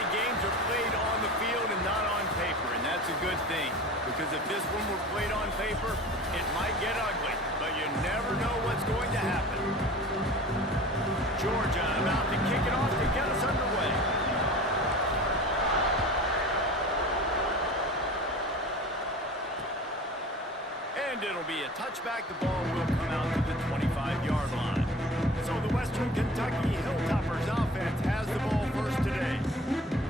Today, games are played on the field and not on paper, and that's a good thing. Because if this one were played on paper, it might get ugly, but you never know what's going to happen. Georgia about to kick it off to get us underway. And it'll be a touchback. The ball will come out to the 25-yard line. So the Western Kentucky Hilltoppers offense has the ball first today.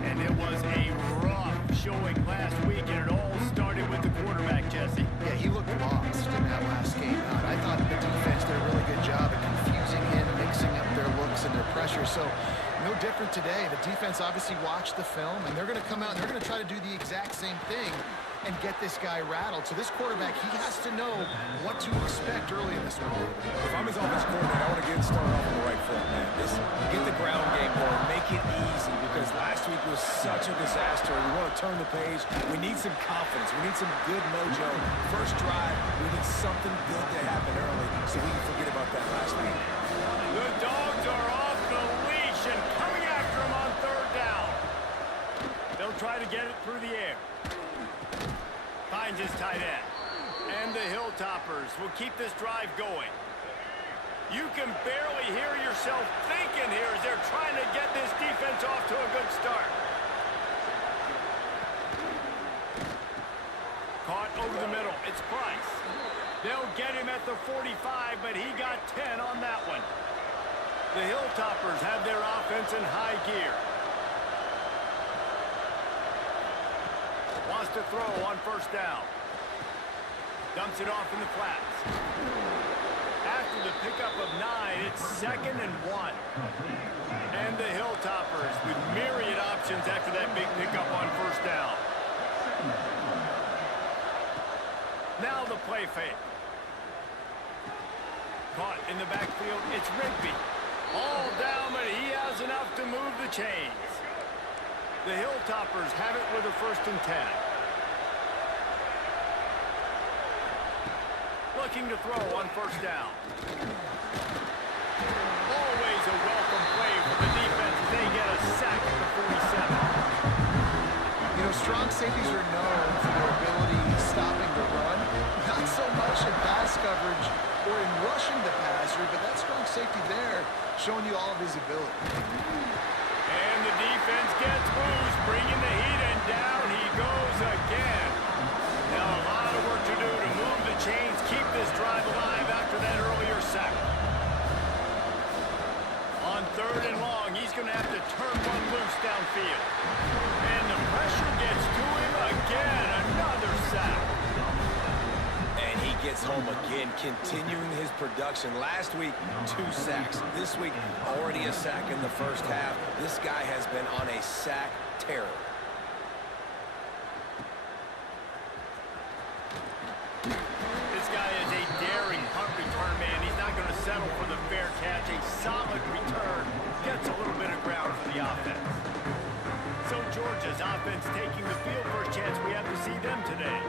And it was a rough showing last week, and it all started with the quarterback, Jesse. Yeah, he looked lost in that last game out. I thought the defense did a really good job at confusing him, mixing up their looks and their pressure. So no different today. The defense obviously watched the film, and they're going to come out and they're going to try to do the exact same thing and get this guy rattled. So this quarterback, he has to know what to expect early in this one. If I'm his offense coordinator, I want to get started off on the right foot, man. Get the ground game going, make it easy, because last week was such a disaster. We want to turn the page. We need some confidence. We need some good mojo. First drive, we need something good to happen early so we can forget about that last week. The Dogs are off the leash and coming after him on third down. They'll try to get it through the air. Finds his tight end. And the Hilltoppers will keep this drive going. You can barely hear yourself thinking here as they're trying to get this defense off to a good start. Caught over the middle. It's Price. They'll get him at the 45, but he got 10 on that one. The Hilltoppers have their offense in high gear. Wants to throw on first down. Dumps it off in the flats. After the pickup of 9, it's 2nd and 1. And the Hilltoppers with myriad options after that big pickup on first down. Now the play fake. Caught in the backfield, it's Rigby. All down, but he has enough to move the chains. The Hilltoppers have it with a 1st and 10. Looking to throw on first down. Always a welcome play for the defense as they get a sack at the 47. You know, strong safeties are known for their ability stopping the run. Not so much in pass coverage or in rushing the passer, but that strong safety there showing you all of his ability. And the defense gets loose, bringing the heat, and down he goes again. Now a lot of work to do to move the chains, keep this drive alive after that earlier sack. On 3rd and long, he's going to have to turn one loose downfield. And the pressure gets to him again, another sack. And he gets home again, continuing his production. Last week, 2 sacks. This week, already a sack in the first half. This guy has been on a sack terror. This guy is a daring punt return man. He's not going to settle for the fair catch. A solid return gets a little bit of ground for the offense. So Georgia's offense taking the field. First chance we have to see them today.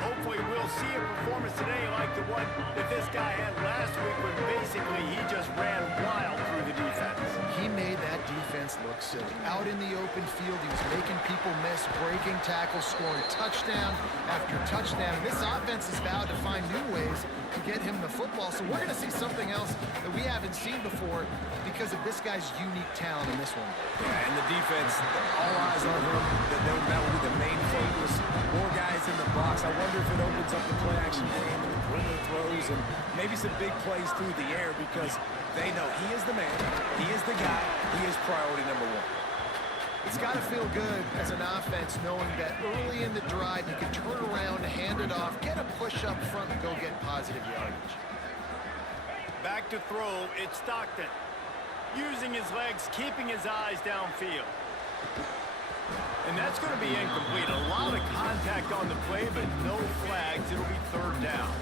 Hopefully we'll see a performance today like the one that this guy had last week when basically he just ran wild through the defense. He made that defense look silly. Out in the open field, he was making people miss, breaking tackles, scoring touchdown after touchdown. And this offense is vowed to find new ways to get him the football. So we're going to see something else that we haven't seen before because of this guy's unique talent in this one. Yeah, and the defense, all eyes on him. That will be the main focus. More guys in the box. I wonder if it opens up the play-action game and the perimeter throws and maybe some big plays through the air because they know he is the man, he is the guy, he is priority number 1. It's got to feel good as an offense knowing that early in the drive you can turn around, hand it off, get a push up front, and go get positive yardage. Back to throw, it's Stockton. Using his legs, keeping his eyes downfield. And that's going to be incomplete. A lot of contact on the play, but no flags. It'll be 3rd down.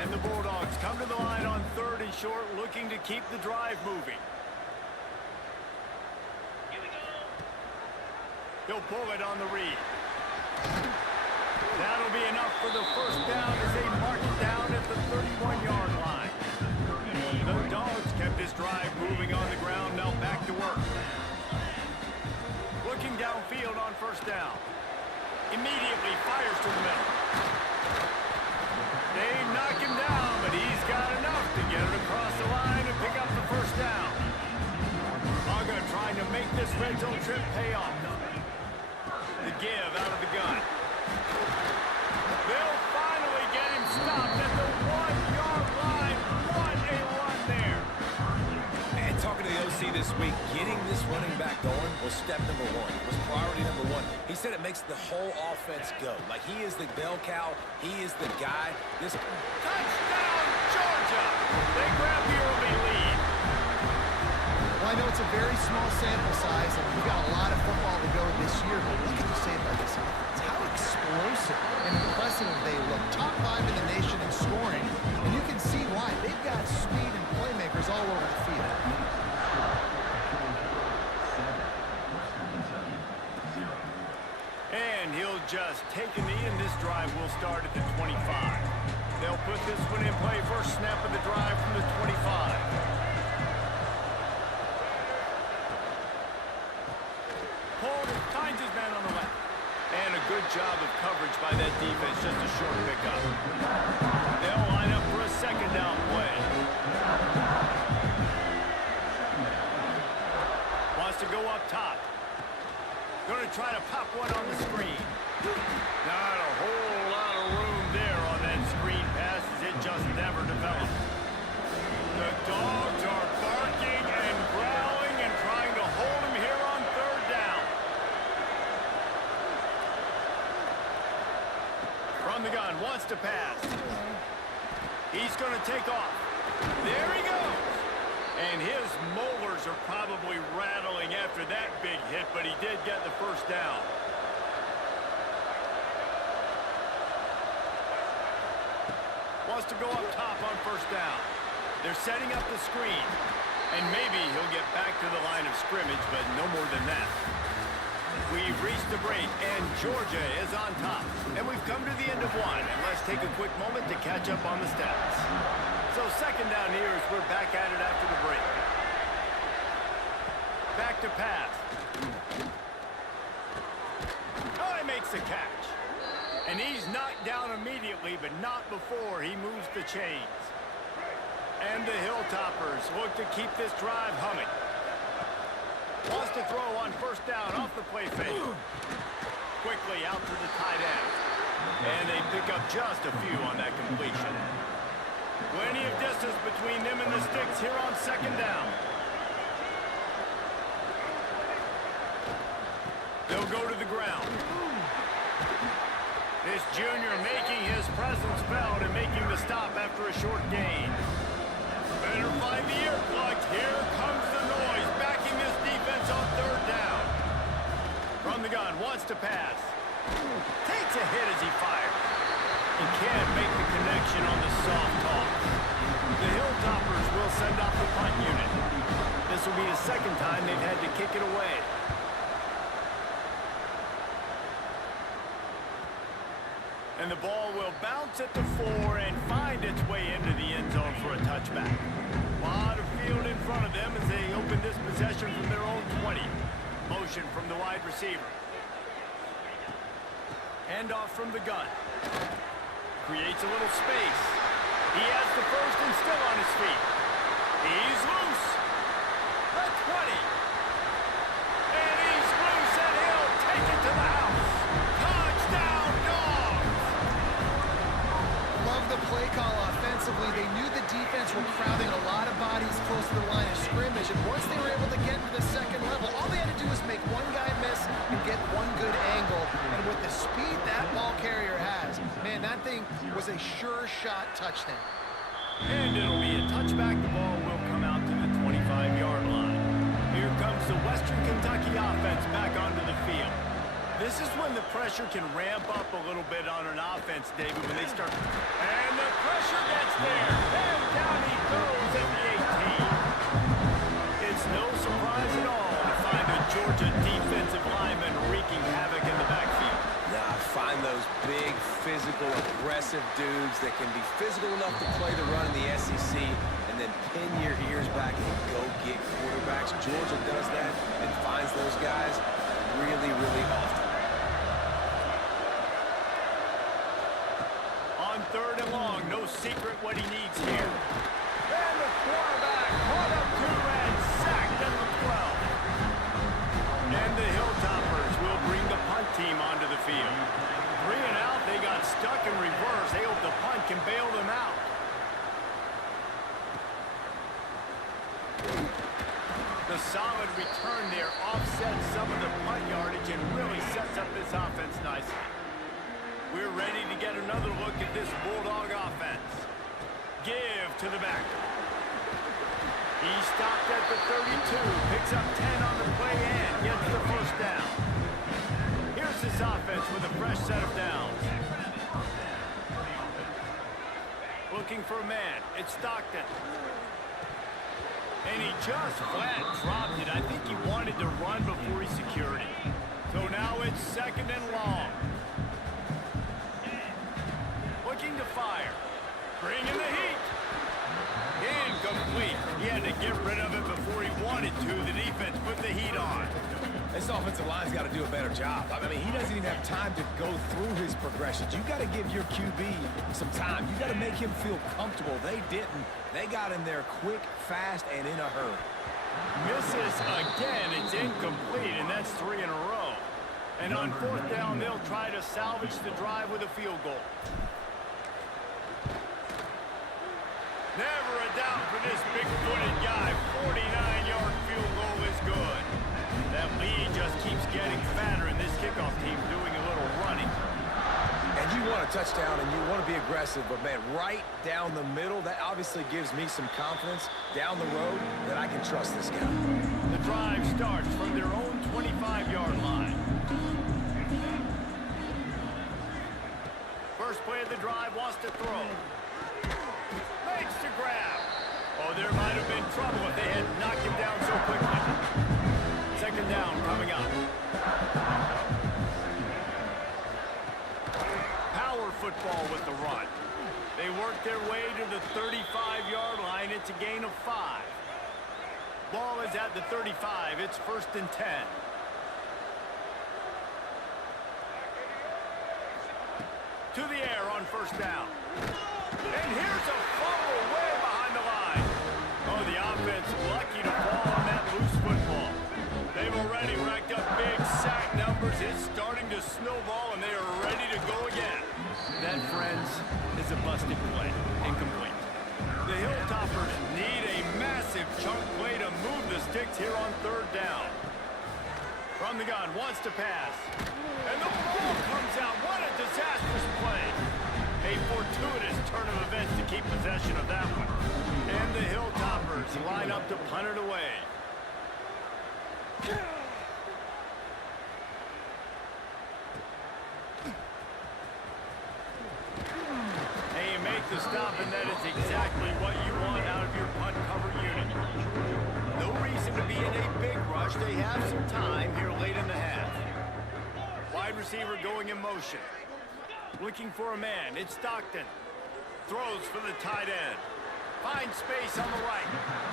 And the Bulldogs come to the line on 3rd and short, looking to keep the drive moving. He'll pull it on the read. That'll be enough for the 1st down as they mark it down at the 31-yard line. The Dogs kept this drive moving on the ground, now back to work. Looking down. downfield on first down. Immediately fires to the middle. They knock him down, but he's got enough to get it across the line and pick up the first down. Uga trying to make this red zone trip pay off. The give out of the gun. They'll finally get him stopped at the 1-yard line. What a run there. And talking to the OC this week, getting this running back going was step number one. It was priority number one. He said it makes the whole offense go. Like he is the bell cow. He is the guy. This touchdown, Georgia. They grab the early lead. Well, I know it's a very small sample size, and we've got a lot of football to go this year, but what can you say about this offense? How explosive and impressive they look. Top 5 in the nation in scoring, and you can see why. They've got speed and playmakers all over the field. And he'll just take a knee, and this drive will start at the 25. They'll put this one in play. First snap of the drive from the 25. Finds his man on the left. And a good job of coverage by that defense, just a short pickup. They'll line up for a second down play. Wants to go up top. Going to try to pop one on the screen. Not a whole lot of room there on that screen pass as it just never developed. The dogs are barking and growling and trying to hold him here on third down. From the gun, wants to pass. He's going to take off. There he goes. And his molars are probably rattling after that big hit, but he did get the first down. Wants to go up top on first down. They're setting up the screen. And maybe he'll get back to the line of scrimmage, but no more than that. We've reached the break, and Georgia is on top. And we've come to the end of one, and let's take a quick moment to catch up on the stats. So second down here as we're back at it after the break. Back to pass. Oh, he makes the catch. And he's knocked down immediately, but not before he moves the chains. And the Hilltoppers look to keep this drive humming. Wants to throw on first down off the play fake. Quickly out to the tight end. And they pick up just a few on that completion. Plenty of distance between them and the sticks here on second down. They'll go to the ground. This junior making his presence felt and making the stop after a short gain. Better find the earplugs. Here comes the noise, backing this defense on third down. From the gun, wants to pass. Takes a hit as he fires. He can't make the connection on the soft toss. The Hilltoppers will send off the punt unit. This will be the second time they've had to kick it away. And the ball will bounce at the 4 and find its way into the end zone for a touchback. A lot of field in front of them as they open this possession from their own 20. Motion from the wide receiver. Handoff from the gun. Creates a little space. He has the first and still on his feet. He's loose. The 20. And he's loose and he'll take it to the house. Touchdown, Dogs! Love the play call offensively. They knew the defense were crowding a lot of bodies close to the line of scrimmage, and once they were able to get to the second level, all they had to do was make one guy miss and get one good angle. And with the speed that ball carrier has, man, that thing was a sure shot touchdown. And it'll be a touchback. The ball will come out to the 25-yard line. Here comes the Western Kentucky offense back onto the field. This is when the pressure can ramp up a little bit on an offense, David, when they start. And the pressure gets there. And down he goes at the 18. It's no surprise at all to find a Georgia defensive lineman wreaking havoc in the backfield. Nah, find those big, physical, aggressive dudes that can be physical enough to play the run in the SEC and then pin your ears back and go get quarterbacks. Georgia does that and finds those guys. really, really often. On 3rd and long, no secret what he needs here. And the quarterback caught up to and sacked at the 12. And the Hilltoppers will bring the punt team onto the field. 3 and out, they got stuck in reverse. They hope the punt can bail them out. The solid return there offsets some of the punt yardage and really sets up this offense nicely. We're ready to get another look at this Bulldog offense. Give to the back. He stopped at the 32, picks up 10 on the play and gets the first down. Here's this offense with a fresh set of downs. Looking for a man. It's Stockton. And he just flat dropped it. I think he wanted to run before he secured it. So now it's 2nd and long. Looking to fire. Bringing the heat. Incomplete. He had to get rid of it before he wanted to. The defense put the heat on. This offensive line's got to do a better job. I mean, he doesn't even have time to go through his progressions. You got to give your QB some time. You got to make him feel comfortable. They didn't. They got in there quick, fast, and in a hurry. Misses again. It's incomplete, and that's 3 in a row. And on 4th down, they'll try to salvage the drive with a field goal. Never a doubt for this big-footed guy. 49-yard field goal is good. That lead just keeps getting fatter, and this kickoff team doing a little running. And you want a touchdown, and you want to be aggressive, but, man, right down the middle, that obviously gives me some confidence down the road that I can trust this guy. The drive starts from their own 25-yard line. First play of the drive, wants to throw. Makes the grab. Oh, there might have been trouble if they had knocked him down so quickly. 2nd down coming up. Power football with the run. They work their way to the 35-yard line. It's a gain of 5. Ball is at the 35. It's 1st and 10. To the air on 1st down. And here's a fumble way behind the line. Oh, the offense lucky to fall on that loose football. They've already racked up big sack numbers. It's starting to snowball, and they are ready to go again. That, friends, is a busted play. Incomplete. The Hilltoppers need a massive chunk play to move the sticks here on 3rd down. From the gun, wants to pass. And the ball comes out. What a disastrous play. A fortuitous turn of events to keep possession of that one. And the Hilltoppers line up to punt it away. And you make the stop, and that is exactly what you want out of your punt cover unit. No reason to be in a big rush. They have some time here late in the half. Wide receiver going in motion. Looking for a man. It's Stockton. Throws for the tight end. Finds space on the right.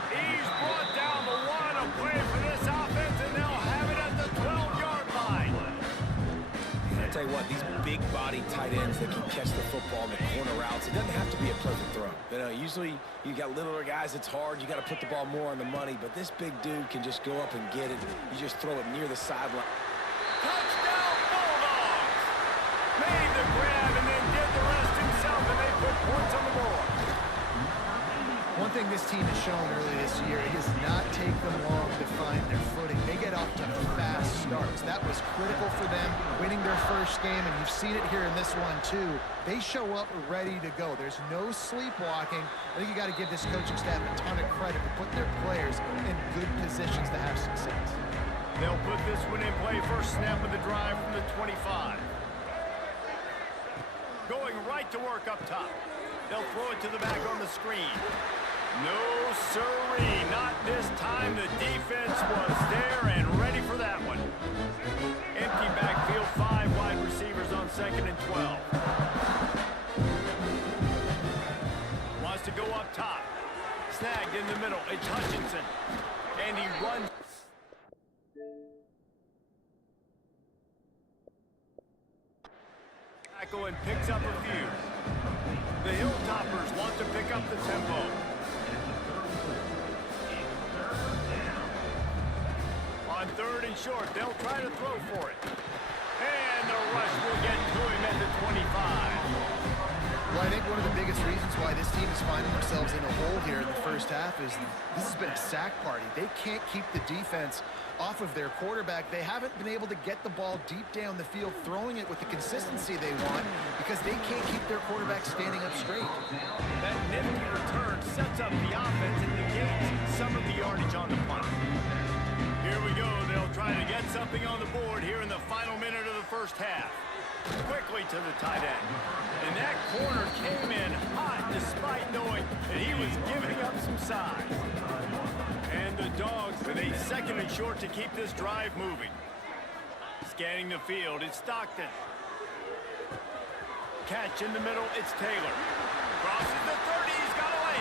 He's brought down the 1. A play for this offense, and they'll have it at the 12-yard line. I tell you what, these big-body tight ends that can catch the football in the corner routes, it doesn't have to be a perfect throw. You know, usually you got littler guys, it's hard. You got to put the ball more on the money, but this big dude can just go up and get it. You just throw it near the sideline. Touchdown, Bulldogs! Made the grab and then did the rest himself, and they put points on the board. One thing this team has shown early this year, it does not take them long to find their footing. They get off to fast starts. That was critical for them, winning their first game, and you've seen it here in this one too. They show up ready to go. There's no sleepwalking. I think you got to give this coaching staff a ton of credit for putting their players in good positions to have success. They'll put this one in play. First snap of the drive from the 25. Going right to work up top. They'll throw it to the back on the screen. No, sirree, not this time. The defense was there and ready for that one. Empty backfield, 5 wide receivers on 2nd and 12. Wants to go up top. Snagged in the middle. It's Hutchinson. And he runs. tackle and picks up a few. The Hilltoppers want to pick up the tempo. On 3rd and short, they'll try to throw for it. And the rush will get to him at the 25. Well, I think one of the biggest reasons why this team is finding themselves in a hole here in the first half is this has been a sack party. They can't keep the defense off of their quarterback. They haven't been able to get the ball deep down the field, throwing it with the consistency they want because they can't keep their quarterback standing up straight. That nifty return sets up the offense and negates some of the yardage on the punt. Here we go. They'll try to get something on the board here in the final minute of the first half. Quickly to the tight end. And that corner came in hot despite knowing that he was giving up some size. And the Dogs with a 2nd and short to keep this drive moving. Scanning the field, it's Stockton. Catch in the middle, it's Taylor. Crosses the 30, he's got away.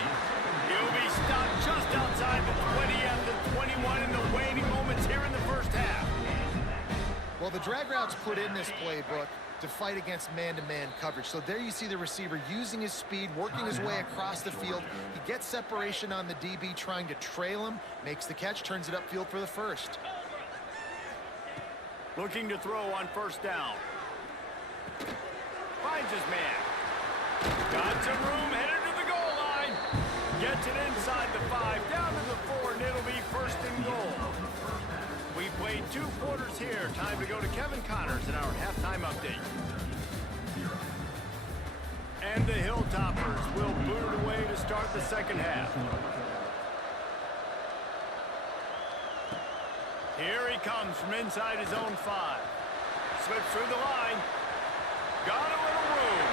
He'll be stopped just outside the 20 at the 21 in the waning moments here in the first half. Well, the drag route's put in this playbook to fight against man-to-man coverage. So there you see the receiver using his speed, working his way across the field. He gets separation on the DB, trying to trail him, makes the catch, turns it upfield for the first. Looking to throw on 1st down. Finds his man. Got some room, headed to the goal line. Gets it inside the 5, down to the 4, and it'll be 1st and goal. We played 2 quarters here. Time to go to Kevin Connors in our halftime update. And the Hilltoppers will boot it away to start the second half. Here he comes from inside his own 5. Slips through the line. Got a little room.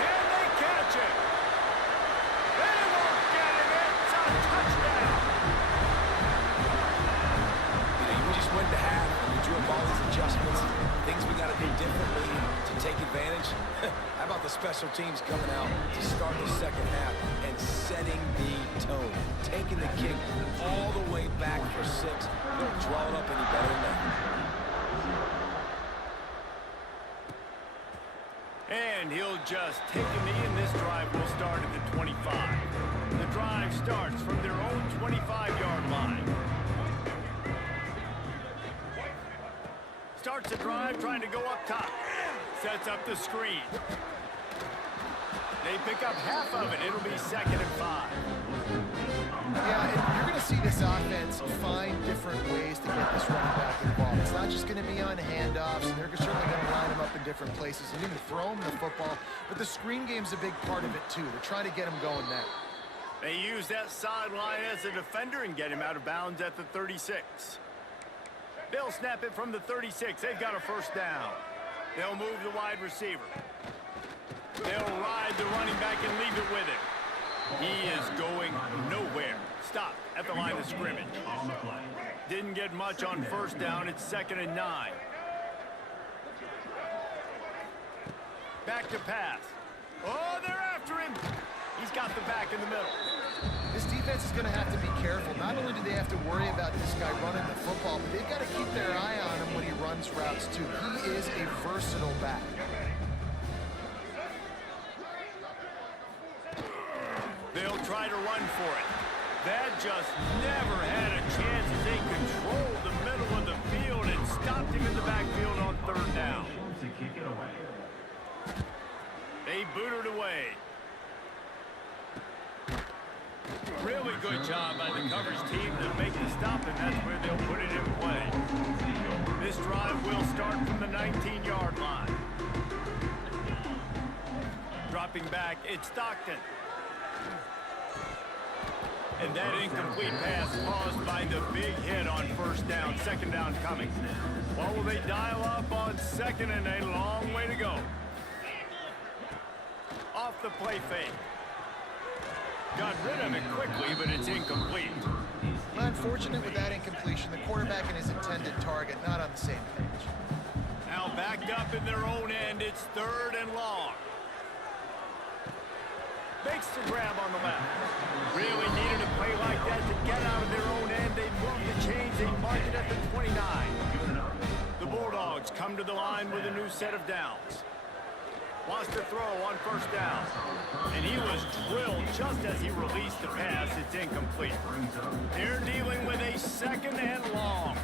Can they catch it? They won't get it. It's a touchdown. Went to half, we drew up all these adjustments, things we got to do differently to take advantage. How about the special teams coming out to start the second half and setting the tone, taking the kick all the way back for 6. You don't draw it up any better than that. And he'll just take a knee, and this drive will start at the 25. The drive starts from their own 25-yard line. Starts the drive, trying to go up top. Sets up the screen. They pick up half of it. It'll be 2nd and 5. Yeah, and you're going to see this offense find different ways to get this running back involved. It's not just going to be on handoffs, and they're certainly going to line him up in different places and even throw him the football. But the screen game's a big part of it, too. They're trying to get him going there. They use that sideline as a defender and get him out of bounds at the 36. They'll snap it from the 36. They've got a 1st down. They'll move the wide receiver. They'll ride the running back and leave it with him. He is going nowhere. Stop at the line of scrimmage. Didn't get much on 1st down. It's 2nd and 9. Back to pass. Oh, they're after him. He's got the back in the middle. This defense is going to have to be careful. Not only do they have to worry about this guy running the football, but they've got to keep their eye on him when he runs routes, too. He is a versatile back. They'll try to run for it. That just never had a chance as they controlled the middle of the field and stopped him in the backfield on 3rd down. They booted away. Really good job by the coverage team to make the stop, and that's where they'll put it in play. This drive will start from the 19-yard line. Dropping back, it's Stockton. And that incomplete pass caused by the big hit on 1st down, 2nd down coming. What will they dial up on 2nd, and a long way to go? Off the play fake. Got rid of it quickly, but it's incomplete. Unfortunate with that incompletion. The quarterback and his intended target not on the same page. Now backed up in their own end. It's 3rd and long. Makes the grab on the left. Really needed a play like that to get out of their own end. They move the chains. They mark it at the 29. The Bulldogs come to the line with a new set of downs. Wants to throw on first down. And he was drilled just as he released the pass. It's incomplete. They're dealing with a 2nd and long.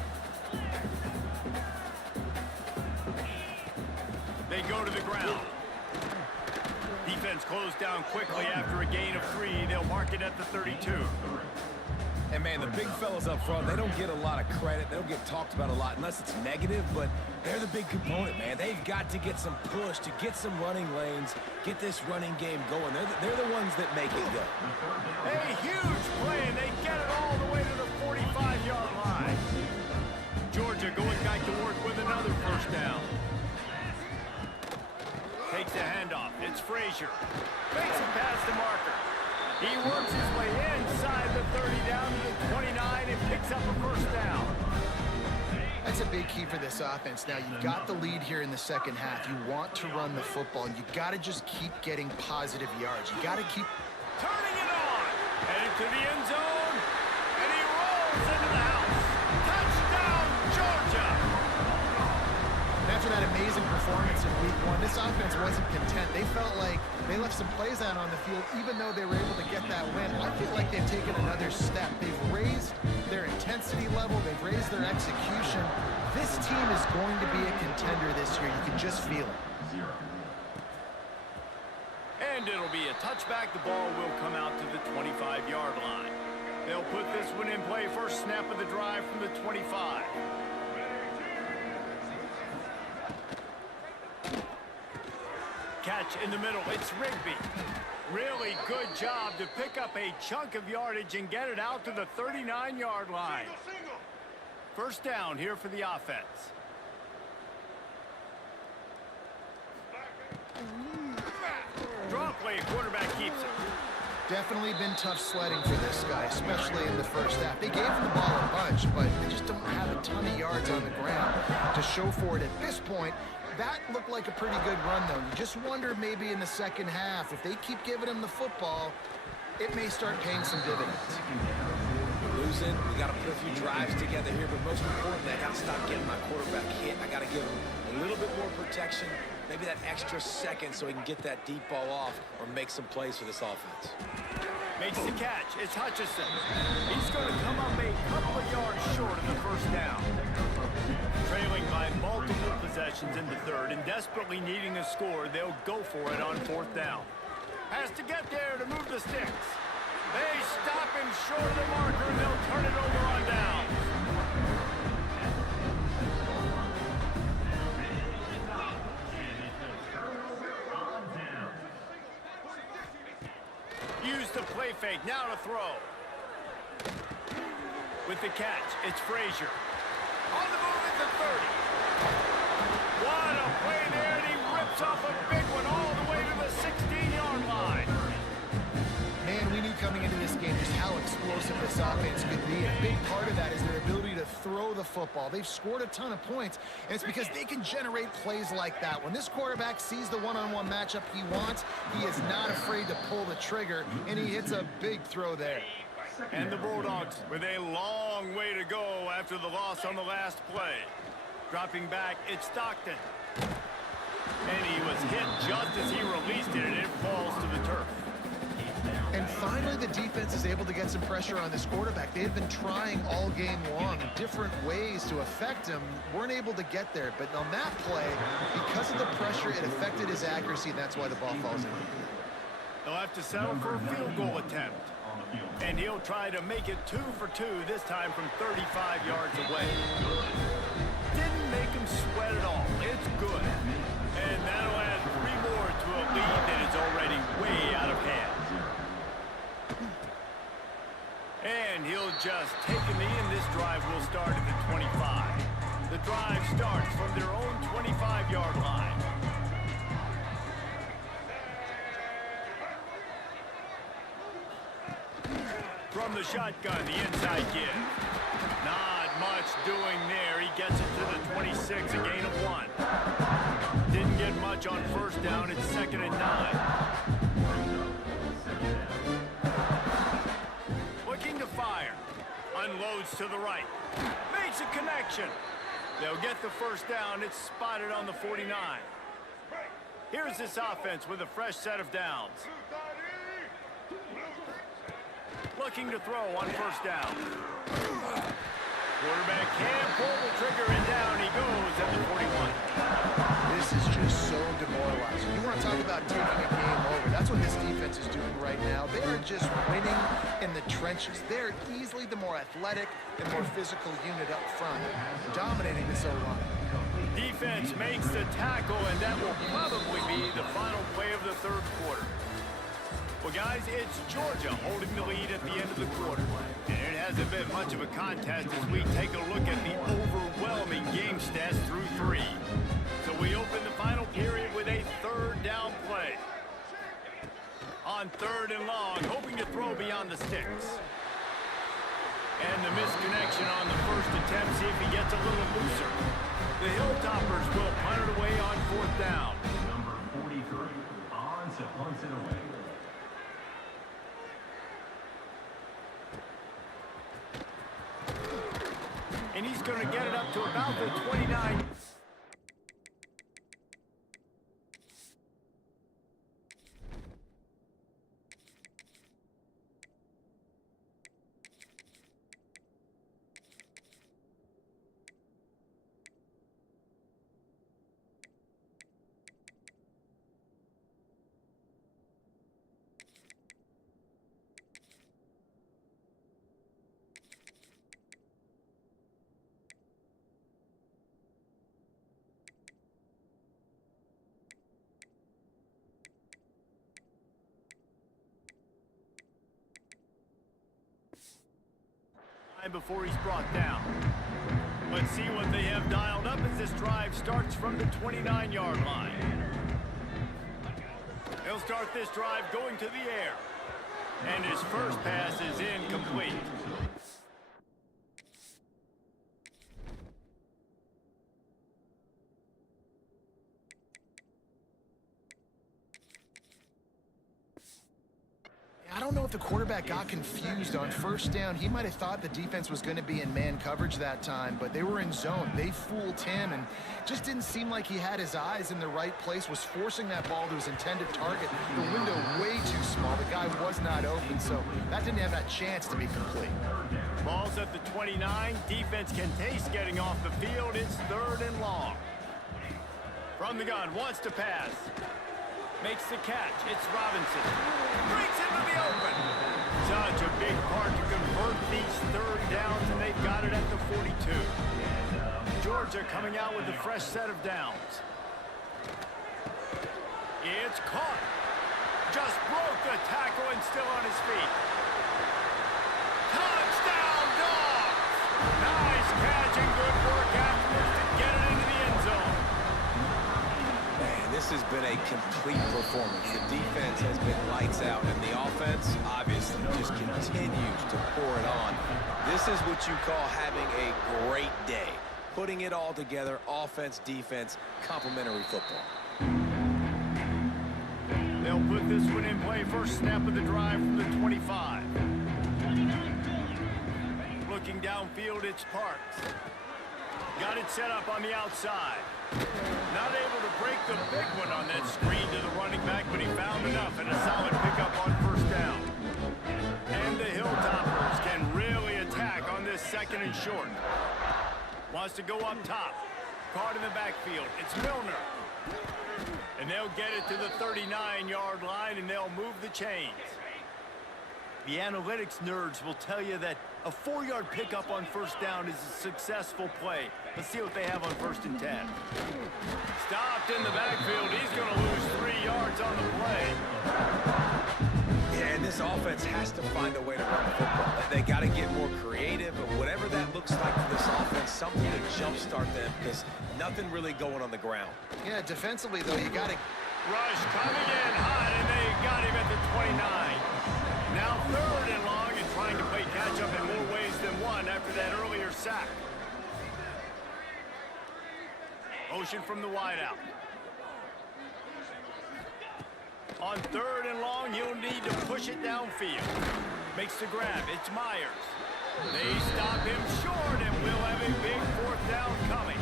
They go to the ground. Defense closed down quickly after a gain of 3. They'll mark it at the 32. And, man, the big fellas up front, they don't get a lot of credit. They don't get talked about a lot unless it's negative, but they're the big component, man. They've got to get some push, to get some running lanes, get this running game going. They're the ones that make it go. A huge play, and they get it all the way to the 45-yard line. Georgia going back to work with another first down. Takes the handoff. It's Frazier. Makes it past the marker. He works his way inside the 30 down to the 29 and picks up a first down. That's a big key for this offense. Now, you've got the lead here in the second half. You want to run the football. You got to just keep getting positive yards. You got to keep turning it on. Headed to the end zone. And he rolls into the house. Touchdown, Georgia. After that amazing performance in week 1, this offense wasn't content. They felt like they left some plays out on the field, even though they were able to get that win. I feel like they've taken another step. They've raised their intensity level. They've raised their execution. This team is going to be a contender this year. You can just feel it. And it'll be a touchback. The ball will come out to the 25-yard line. They'll put this one in play. First snap of the drive from the 25. Catch in the middle. It's Rigby. Really good job to pick up a chunk of yardage and get it out to the 39-yard line. First down here for the offense. Draw play. Quarterback keeps it. Definitely been tough sledding for this guy, especially in the first half. They gave him the ball a bunch, but they just don't have a ton of yards on the ground to show for it at this point. That looked like a pretty good run, though. You just wonder maybe in the second half, if they keep giving him the football, it may start paying some dividends. We're losing. We got to put a few drives together here, but most importantly, I got to stop getting my quarterback hit. I got to give him a little bit more protection, maybe that extra second so he can get that deep ball off or make some plays for this offense. Makes the catch. It's Hutchinson. He's going to come up a couple of yards short of the first down. Trailing by multiple possessions in the third and desperately needing a score, they'll go for it on fourth down. Has to get there to move the sticks. They stop him short of the marker and they'll turn it over on downs. Use the play fake. Now to throw. With the catch, it's Frazier. On the move at the 30. What a play there, and he rips off a big one all the way to the 16-yard line. Man, we knew coming into this game just how explosive this offense could be. And a big part of that is their ability to throw the football. They've scored a ton of points, and it's because they can generate plays like that. When this quarterback sees the one-on-one matchup he wants, he is not afraid to pull the trigger, and he hits a big throw there. And the Bulldogs with a long way to go after the loss on the last play. Dropping back, it's Stockton. And he was hit just as he released it, and it falls to the turf. And finally, the defense is able to get some pressure on this quarterback. They have been trying all game long different ways to affect him. Weren't able to get there. But on that play, because of the pressure, it affected his accuracy, and that's why the ball falls in. They'll have to settle for a field goal attempt. And he'll try to make it 2 for 2, this time from 35 yards away. Didn't make him sweat at all. It's good. And that'll add 3 more to a lead that is already way out of hand. And he'll just take a knee, and this drive will start at the 25. The drive starts from their own 25-yard line. From the shotgun, the inside give. Not much doing there. He gets it to the 26, a gain of 1. Didn't get much on first down. It's 2nd and 9. Looking to fire. Unloads to the right. Makes a connection. They'll get the first down. It's spotted on the 49. Here's this offense with a fresh set of downs. Looking to throw on first down. Quarterback can pull the trigger and down he goes at the 41. This is just so demoralizing. You want to talk about taking a game over. That's what this defense is doing right now. They are just winning in the trenches. They're easily the more athletic and more physical unit up front, dominating this O-line. Defense makes the tackle, and that will probably be the final play of the third quarter. Well, guys, it's Georgia holding the lead at the end of the quarter. And it hasn't been much of a contest as we take a look at the overwhelming game stats through 3. So we open the final period with a third down play. On third and long, hoping to throw beyond the sticks. And the misconnection on the first attempt, see if he gets a little looser. The Hilltoppers will punt it away on fourth down. Number 43, Bonds punts it away. And he's going to get it up to about the 29. Before he's brought down. Let's see what they have dialed up as this drive starts from the 29-yard line. They'll start this drive going to the air. And his first pass is incomplete. I don't know if the quarterback got confused on first down. He might have thought the defense was going to be in man coverage that time, but they were in zone. They fooled him and just didn't seem like he had his eyes in the right place, was forcing that ball to his intended target. The window way too small. The guy was not open, so that didn't have that chance to be complete. Ball's at the 29. Defense can taste getting off the field. It's third and long. From the gun, wants to pass. Makes the catch. It's Robinson. Breaks into the open. Such a big part to convert these third downs, and they've got it at the 42. Georgia coming out with a fresh set of downs. It's caught. Just broke the tackle and still on his feet. Touchdown, Dogs! Nice catch and good work afterwards to get it into the end zone. This has been a complete performance. The defense has been lights out, and the offense obviously just continues to pour it on. This is what you call having a great day. Putting it all together, offense, defense, complementary football. They'll put this one in play. First snap of the drive from the 25. Looking downfield, it's Parks. Got it set up on the outside. Not able to break the big one on that screen to the running back, but he found enough and a solid pickup on first down. And the Hilltoppers can really attack on this second and short. Wants to go up top. Caught in the backfield. It's Milner. And they'll get it to the 39-yard line, and they'll move the chains. The analytics nerds will tell you that a 4-yard pickup on first down is a successful play. Let's see what they have on first and 10. Stopped in the backfield. He's going to lose 3 yards on the play. Yeah, and this offense has to find a way to run the football. They got to get more creative, but whatever that looks like for this offense, something to jumpstart them, because nothing really going on the ground. Yeah, defensively, though, you got to... Rush coming in hot, and they got him at the 29. Now third and long and trying to play catch-up in more ways than one after that earlier sack. Motion from the wideout. On third and long, he'll need to push it downfield. Makes the grab. It's Myers. They stop him short, and we'll have a big fourth down coming.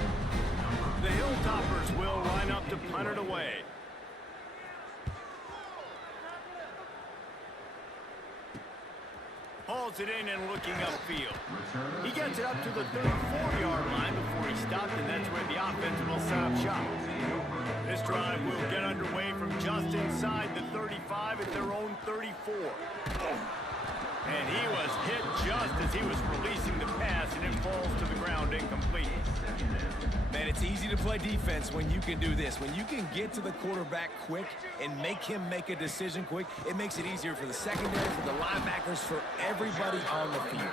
The Hilltoppers will line up to punt it away. Dials it in and looking upfield. He gets it up to the 34-yard line before he stopped, and that's where the offense will set up shop. This drive will get underway from just inside the 35 at their own 34. And he was hit just as he was releasing the pass, and it falls to the ground incomplete. Man, it's easy to play defense when you can do this. When you can get to the quarterback quick and make him make a decision quick, it makes it easier for the secondary, for the linebackers, for everybody on the field.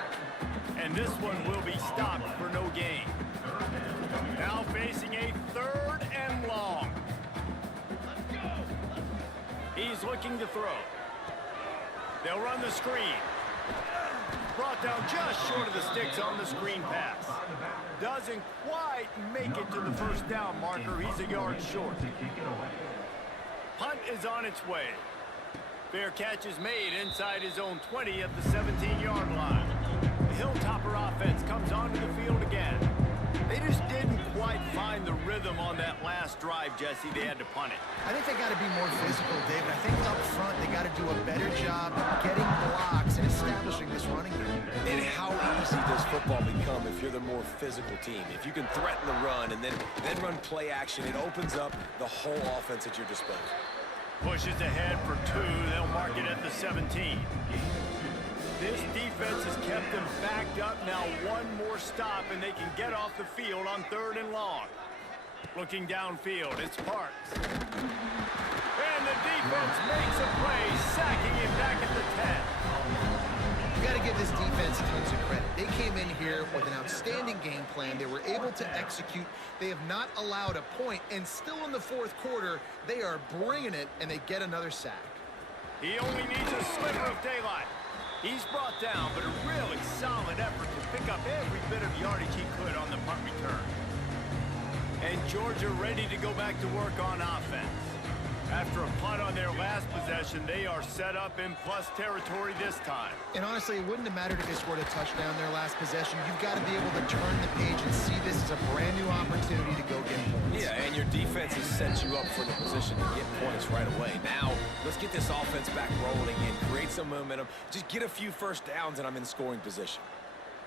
And this one will be stopped for no gain. Now facing a 3rd and long. He's looking to throw. They'll run the screen. Brought down just short of the sticks on the screen pass. Doesn't quite make it to the first down marker. He's a yard short. Punt is on its way. Fair catch is made inside his own 20 at the 17-yard line. The Hilltopper offense comes onto the field again. They just didn't quite find the rhythm on that last drive, Jesse. They had to punt it. I think they got to be more physical, David. I think up front they got to do a better job getting blocks and establishing this running game. And how easy does football become if you're the more physical team? If you can threaten the run and then run play action, it opens up the whole offense at your disposal. Pushes ahead for 2. They'll mark it at the 17. This defense has kept them backed up. Now one more stop, and they can get off the field on 3rd and long. Looking downfield, it's Parks. And the defense makes a play, sacking him back at the 10. You got to give this defense tons of credit. They came in here with an outstanding game plan. They were able to execute. They have not allowed a point, and still in the 4th quarter, they are bringing it, and they get another sack. He only needs a sliver of daylight. He's brought down, but a really solid effort to pick up every bit of yardage he could on the punt return. And Georgia ready to go back to work on offense. After a punt on their last possession, they are set up in plus territory this time. And honestly, it wouldn't have mattered if they scored a touchdown their last possession. You've got to be able to turn the page and see this as a brand new opportunity to go get points. Yeah, and your defense has set you up for the position to get points right away. Now, let's get this offense back rolling and create some momentum. Just get a few first downs, and I'm in scoring position.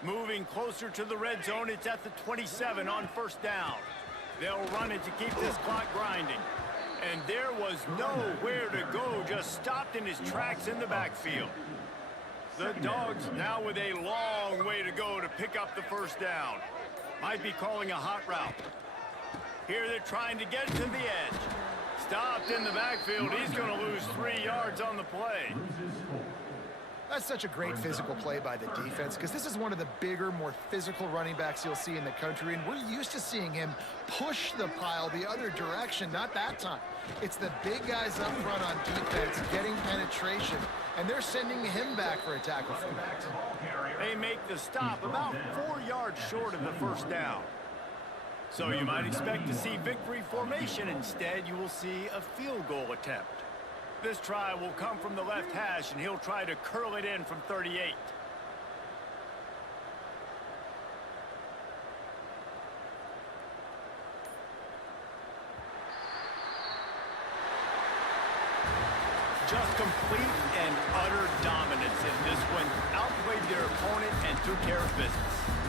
Moving closer to the red zone, it's at the 27 on 1st down. They'll run it to keep this clock grinding. And there was nowhere to go, just stopped in his tracks in the backfield. The Dogs now with a long way to go to pick up the 1st down. Might be calling a hot route. Here they're trying to get to the edge. Stopped in the backfield. He's going to lose 3 yards on the play. That's such a great physical play by the defense because this is one of the bigger, more physical running backs you'll see in the country, and we're used to seeing him push the pile the other direction. Not that time. It's the big guys up front on defense getting penetration, and they're sending him back for a tackle for Max. They make the stop about 4 yards short of the 1st down. So you might expect to see victory formation. Instead, you will see a field goal attempt. This try will come from the left hash, and he'll try to curl it in from 38. Just complete and utter dominance in this one. Outplayed their opponent and took care of business.